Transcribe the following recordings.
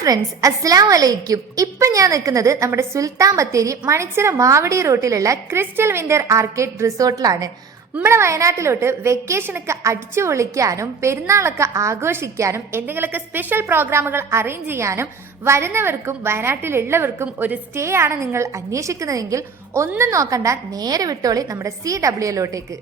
Friends അസ്സലാം വലൈക്കും ഇപ്പൊ ഞാൻ നിൽക്കുന്നത് നമ്മുടെ സുൽത്താൻ ബത്തേരി മണിച്ചിറ മാവടി റോട്ടിലുള്ള ക്രിസ്റ്റൽ വിന്റർ ആർക്കേഡ് റിസോർട്ടിലാണ്. നമ്മുടെ വയനാട്ടിലോട്ട് വെക്കേഷനൊക്കെ അടിച്ചു പൊളിക്കാനും പെരുന്നാളൊക്കെ ആഘോഷിക്കാനും എന്തെങ്കിലുമൊക്കെ സ്പെഷ്യൽ പ്രോഗ്രാമുകൾ അറേഞ്ച് ചെയ്യാനും വരുന്നവർക്കും വയനാട്ടിലുള്ളവർക്കും ഒരു സ്റ്റേ ആണ് നിങ്ങൾ അന്വേഷിക്കുന്നതെങ്കിൽ ഒന്നും നോക്കണ്ട നേരെ വിട്ടോളി നമ്മുടെ സി ഡബ്ല്യുയിലോട്ടേക്ക്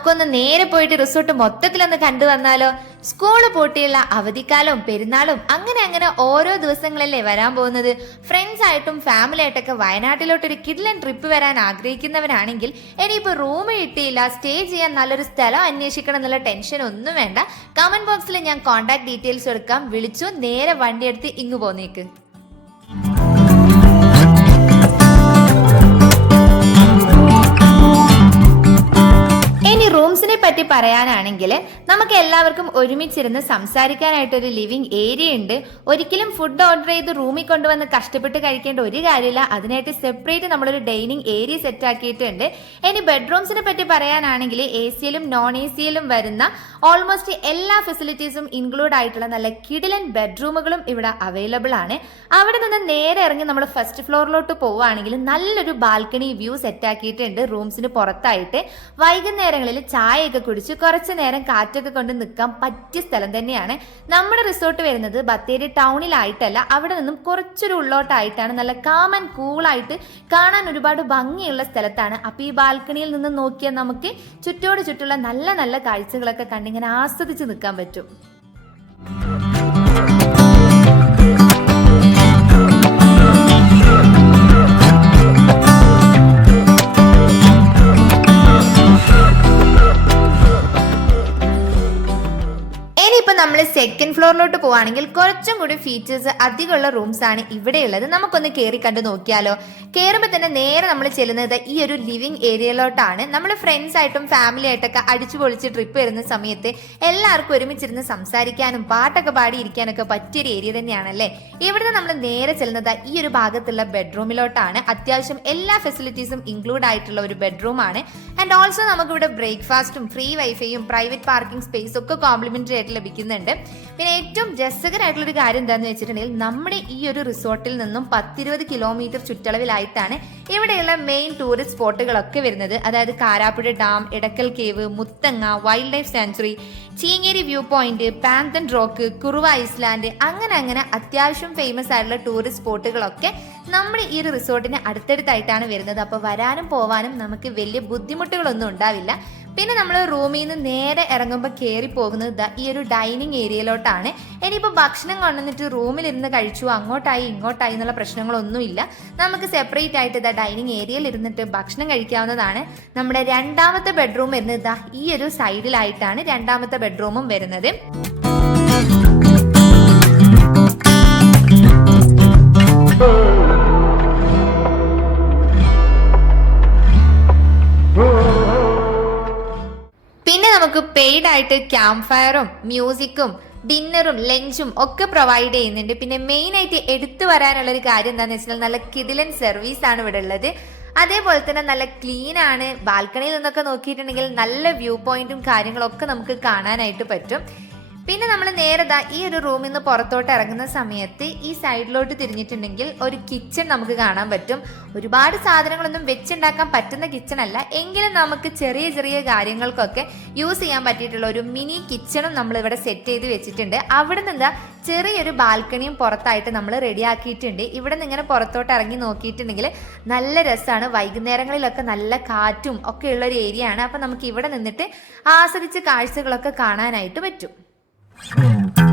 നമുക്കൊന്ന് നേരെ പോയിട്ട് റിസോർട്ട് മൊത്തത്തിലൊന്ന് കണ്ടു വന്നാലോ? സ്കൂൾ പൂട്ടിയുള്ള അവധിക്കാലവും പെരുന്നാളും അങ്ങനെ അങ്ങനെ ഓരോ ദിവസങ്ങളല്ലേ വരാൻ പോകുന്നത്. ഫ്രണ്ട്സ് ആയിട്ടും ഫാമിലി ആയിട്ടൊക്കെ വയനാട്ടിലോട്ട് ഒരു കിഡ്ലൻ ട്രിപ്പ് വരാൻ ആഗ്രഹിക്കുന്നവരാണെങ്കിൽ ഇനിയിപ്പോൾ റൂം കിട്ടിയില്ല സ്റ്റേ ചെയ്യാൻ നല്ലൊരു സ്ഥലം അന്വേഷിക്കണം എന്നുള്ള ടെൻഷൻ ഒന്നും വേണ്ട. കമന്റ് ബോക്സിൽ ഞാൻ കോൺടാക്ട് ഡീറ്റെയിൽസ് കൊടുക്കാം വിളിച്ചു നേരെ വണ്ടിയെടുത്ത് ഇങ്ങ് പോന്നേക്ക്. റൂംസിനെ പറ്റി പറയാനാണെങ്കിൽ നമുക്ക് എല്ലാവർക്കും ഒരുമിച്ചിരുന്ന് സംസാരിക്കാനായിട്ടൊരു ലിവിങ് ഏരിയ ഉണ്ട്. ഒരിക്കലും ഫുഡ് ഓർഡർ ചെയ്ത് റൂമിൽ കൊണ്ടുവന്ന് കഷ്ടപ്പെട്ട് കഴിക്കേണ്ട ഒരു കാര്യമില്ല. അതിനായിട്ട് സെപ്പറേറ്റ് നമ്മളൊരു ഡൈനിങ് ഏരിയ സെറ്റ് ആക്കിയിട്ടുണ്ട്. ഇനി ബെഡ്റൂംസിനെ പറ്റി പറയാനാണെങ്കിൽ എ സിയിലും നോൺ എ സിയിലും വരുന്ന ഓൾമോസ്റ്റ് എല്ലാ ഫെസിലിറ്റീസും ഇൻക്ലൂഡ് ആയിട്ടുള്ള നല്ല കിടിലൻ ബെഡ്റൂമുകളും ഇവിടെ അവൈലബിൾ ആണ്. അവിടെ നിന്ന് നേരെ ഇറങ്ങി നമ്മൾ ഫസ്റ്റ് ഫ്ലോറിലോട്ട് പോവുകയാണെങ്കിൽ നല്ലൊരു ബാൽക്കണി വ്യൂ സെറ്റ് ആക്കിയിട്ടുണ്ട് റൂംസിന് പുറത്തായിട്ട്. വൈകുന്നേരങ്ങളിൽ ചായയൊക്കെ കുടിച്ച് കുറച്ച് നേരം കാറ്റൊക്കെ കൊണ്ട് നിൽക്കാൻ പറ്റിയ സ്ഥലം തന്നെയാണ്. നമ്മുടെ റിസോർട്ട് വരുന്നത് ബത്തേരി ടൗണിലായിട്ടല്ല അവിടെ നിന്നും കുറച്ചൊരു ഉള്ളോട്ടായിട്ടാണ് നല്ല കാമൻ കൂളായിട്ട് കാണാൻ ഒരുപാട് ഭംഗിയുള്ള സ്ഥലത്താണ്. അപ്പോൾ ഈ ബാൽക്കണിയിൽ നിന്ന് നോക്കിയാൽ നമുക്ക് ചുറ്റോട് ചുറ്റുള്ള നല്ല നല്ല കാഴ്ചകളൊക്കെ കണ്ടിങ്ങനെ ആസ്വദിച്ച് നിൽക്കാൻ പറ്റും. നമ്മൾ സെക്കൻഡ് ഫ്ലോറിലോട്ട് പോവാണെങ്കിൽ കുറച്ചും കൂടി ഫീച്ചേഴ്സ് അധികമുള്ള റൂംസ് ആണ് ഇവിടെയുള്ളത്. നമുക്കൊന്ന് കയറി കണ്ട് നോക്കിയാലോ? കയറുമ്പോൾ തന്നെ നേരെ നമ്മൾ ചെല്ലുന്നത് ഈ ഒരു ലിവിംഗ് ഏരിയയിലോട്ടാണ് നമ്മൾ ഫ്രണ്ട്സ് ആയിട്ടും ഫാമിലി ആയിട്ടൊക്കെ അടിച്ചു പൊളിച്ച് ട്രിപ്പ് വരുന്ന സമയത്ത് എല്ലാവർക്കും ഒരുമിച്ചിരുന്ന് സംസാരിക്കാനും പാട്ടൊക്കെ പാടി ഇരിക്കാനൊക്കെ പറ്റിയൊരു ഏരിയ തന്നെയാണല്ലേ? ഇവിടുന്ന് നമ്മൾ നേരെ ചെല്ലുന്നത് ഈ ഒരു ഭാഗത്തുള്ള ബെഡ്റൂമിലോട്ടാണ് അത്യാവശ്യം എല്ലാ ഫെസിലിറ്റീസും ഇൻക്ലൂഡ് ആയിട്ടുള്ള ഒരു ബെഡ്റൂമാണ് ആൻഡ് ഓൾസോ നമുക്കിവിടെ ബ്രേക്ക്ഫാസ്റ്റും ഫ്രീ വൈഫൈയും പ്രൈവറ്റ് പാർക്കിംഗ് സ്പേസും ഒക്കെ കോംപ്ലിമെന്ററി ആയിട്ട് ലഭിക്കുന്നുണ്ട്. പിന്നെ ഏറ്റവും രസകരമായിട്ടുള്ളൊരു കാര്യം എന്താണെന്ന് വെച്ചിട്ടുണ്ടെങ്കിൽ നമ്മുടെ ഈ ഒരു റിസോർട്ടിൽ നിന്നും പത്തിരുപത് കിലോമീറ്റർ ചുറ്റളവിലായിട്ടാണ് ഇവിടെയുള്ള മെയിൻ ടൂറിസ്റ്റ് സ്പോട്ടുകളൊക്കെ വരുന്നത്. അതായത് Karapuzha dam Edakkal cave Muthanga wildlife sanctuary Cheengeri view point Panthan rock Kuruva island അങ്ങനെ അങ്ങനെ അത്യാവശ്യം ഫേമസ് ആയിട്ടുള്ള ടൂറിസ്റ്റ് സ്പോട്ടുകളൊക്കെ നമ്മുടെ ഈ ഒരു റിസോർട്ടിന് അടുത്തടുത്തായിട്ടാണ് വരുന്നത്. അപ്പോൾ വരാനും പോവാനും നമുക്ക് വലിയ ബുദ്ധിമുട്ടുകളൊന്നും ഉണ്ടാവില്ല. പിന്നെ നമ്മൾ റൂമിൽ നിന്ന് നേരെ ഇറങ്ങുമ്പോൾ കയറി പോകുന്നത് ഈ ഒരു ഡൈനിങ് ഏരിയയിലോട്ടാണ്. ഇനിയിപ്പോൾ ഭക്ഷണം കൊണ്ടുവന്നിട്ട് റൂമിലിരുന്ന് കഴിച്ചു അങ്ങോട്ടായി ഇങ്ങോട്ടായി എന്നുള്ള പ്രശ്നങ്ങളൊന്നുമില്ല. നമുക്ക് സെപ്പറേറ്റ് ആയിട്ട് ഇതാ ഡൈനിങ് ഏരിയയിൽ ഇരുന്നിട്ട് ഭക്ഷണം കഴിക്കാവുന്നതാണ്. നമ്മുടെ രണ്ടാമത്തെ ബെഡ്റൂം വരുന്നത് ഈ ഒരു സൈഡിലായിട്ടാണ് രണ്ടാമത്തെ ബെഡ്റൂമും വരുന്നത്. നമുക്ക് പെയ്ഡ് ആയിട്ട് ക്യാമ്പ് ഫയറും മ്യൂസിക്കും ഡിന്നറും ലഞ്ചും ഒക്കെ പ്രൊവൈഡ് ചെയ്യുന്നുണ്ട്. പിന്നെ മെയിൻ ആയിട്ട് എടുത്തു വരാനുള്ള ഒരു കാര്യം എന്താണെന്ന് വെച്ചാൽ നല്ല കിടിലൻ സർവീസ് ആണ് ഇവിടെ ഉള്ളത്. അതേപോലെ തന്നെ നല്ല ക്ലീൻ ആണ്. ബാൽക്കണിയിൽ നിന്നൊക്കെ നോക്കിയിട്ടുണ്ടെങ്കിൽ നല്ല വ്യൂ പോയിന്റും കാര്യങ്ങളൊക്കെ നമുക്ക് കാണാനായിട്ട് പറ്റും. പിന്നെ നമ്മൾ നേരെ ദാ ഈ ഒരു റൂമിൽ നിന്ന് പുറത്തോട്ട് ഇറങ്ങുന്ന സമയത്ത് ഈ സൈഡിലോട്ട് തിരിഞ്ഞിട്ടുണ്ടെങ്കിൽ ഒരു കിച്ചൺ നമുക്ക് കാണാൻ പറ്റും. ഒരുപാട് സാധനങ്ങളൊന്നും വെച്ചുണ്ടാക്കാൻ പറ്റുന്ന കിച്ചൺ അല്ല. എങ്കിലും നമുക്ക് ചെറിയ ചെറിയ കാര്യങ്ങൾക്കൊക്കെ യൂസ് ചെയ്യാൻ പറ്റിയിട്ടുള്ള ഒരു മിനി കിച്ചണും നമ്മൾ ഇവിടെ സെറ്റ് ചെയ്ത് വെച്ചിട്ടുണ്ട്. അവിടെ നിന്ന് ചെറിയൊരു ബാൽക്കണിയും പുറത്തായിട്ട് നമ്മൾ റെഡിയാക്കിയിട്ടുണ്ട് ഇവിടെ നിന്ന് ഇങ്ങനെ പുറത്തോട്ട് ഇറങ്ങി നോക്കിയിട്ടുണ്ടെങ്കിൽ നല്ല രസമാണ് വൈകുന്നേരങ്ങളിലൊക്കെ നല്ല കാറ്റും ഒക്കെ ഉള്ള ഒരു ഏരിയ ആണ്. അപ്പം നമുക്ക് ഇവിടെ നിന്നിട്ട് ആസ്വദിച്ച് കാഴ്ചകളൊക്കെ കാണാനായിട്ട് പറ്റും. പിന്നെ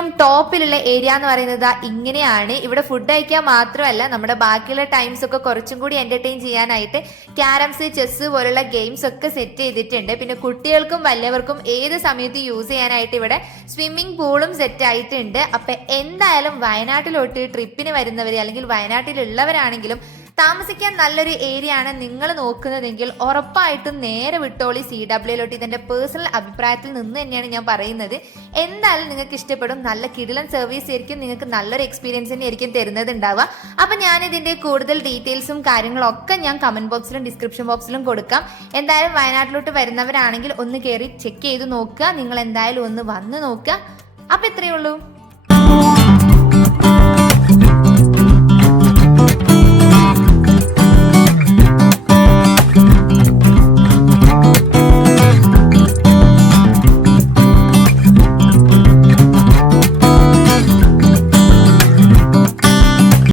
ഏറ്റവും ടോപ്പിലുള്ള ഏരിയ എന്ന് പറയുന്നത് ഇങ്ങനെയാണ്. ഇവിടെ ഫുഡ് കഴിക്കാൻ മാത്രമല്ല നമ്മുടെ ബാക്കിയുള്ള ടൈംസ് ഒക്കെ കുറച്ചും കൂടി എന്റർടൈൻ ചെയ്യാനായിട്ട് ക്യാരംസ് ചെസ് പോലുള്ള ഗെയിംസ് ഒക്കെ സെറ്റ് ചെയ്തിട്ടുണ്ട്. പിന്നെ കുട്ടികൾക്കും വലിയവർക്കും ഏത് സമയത്ത് യൂസ് ചെയ്യാനായിട്ട് ഇവിടെ സ്വിമ്മിംഗ് പൂളും സെറ്റ് ആയിട്ടുണ്ട്. അപ്പൊ എന്തായാലും വയനാട്ടിലോട്ട് ട്രിപ്പിന് വരുന്നവർ അല്ലെങ്കിൽ വയനാട്ടിലുള്ളവരാണെങ്കിലും താമസിക്കാൻ നല്ലൊരു ഏരിയ ആണ് നിങ്ങൾ നോക്കുന്നതെങ്കിൽ ഉറപ്പായിട്ടും നേരെ വിട്ടോളി സി ഡബ്ല്യൂലോട്ട് ഇതെന്റെ പേഴ്സണൽ അഭിപ്രായത്തിൽ നിന്ന് തന്നെയാണ് ഞാൻ പറയുന്നത്. എന്തായാലും നിങ്ങൾക്ക് ഇഷ്ടപ്പെടും. നല്ല കിടിലൻ സർവീസ് ആയിരിക്കും. നിങ്ങൾക്ക് നല്ലൊരു എക്സ്പീരിയൻസ് തന്നെ ആയിരിക്കും തരുന്നത് ഉണ്ടാവുക അപ്പൊ ഞാൻ ഇതിന്റെ കൂടുതൽ ഡീറ്റെയിൽസും കാര്യങ്ങളും ഒക്കെ ഞാൻ കമന്റ് ബോക്സിലും ഡിസ്ക്രിപ്ഷൻ ബോക്സിലും കൊടുക്കാം. എന്തായാലും വയനാട്ടിലോട്ട് വരുന്നവരാണെങ്കിൽ ഒന്ന് കയറി ചെക്ക് ചെയ്ത് നോക്കുക. നിങ്ങൾ എന്തായാലും ഒന്ന് വന്ന് നോക്കുക. അപ്പൊ ഇത്രയേ ഉള്ളൂ.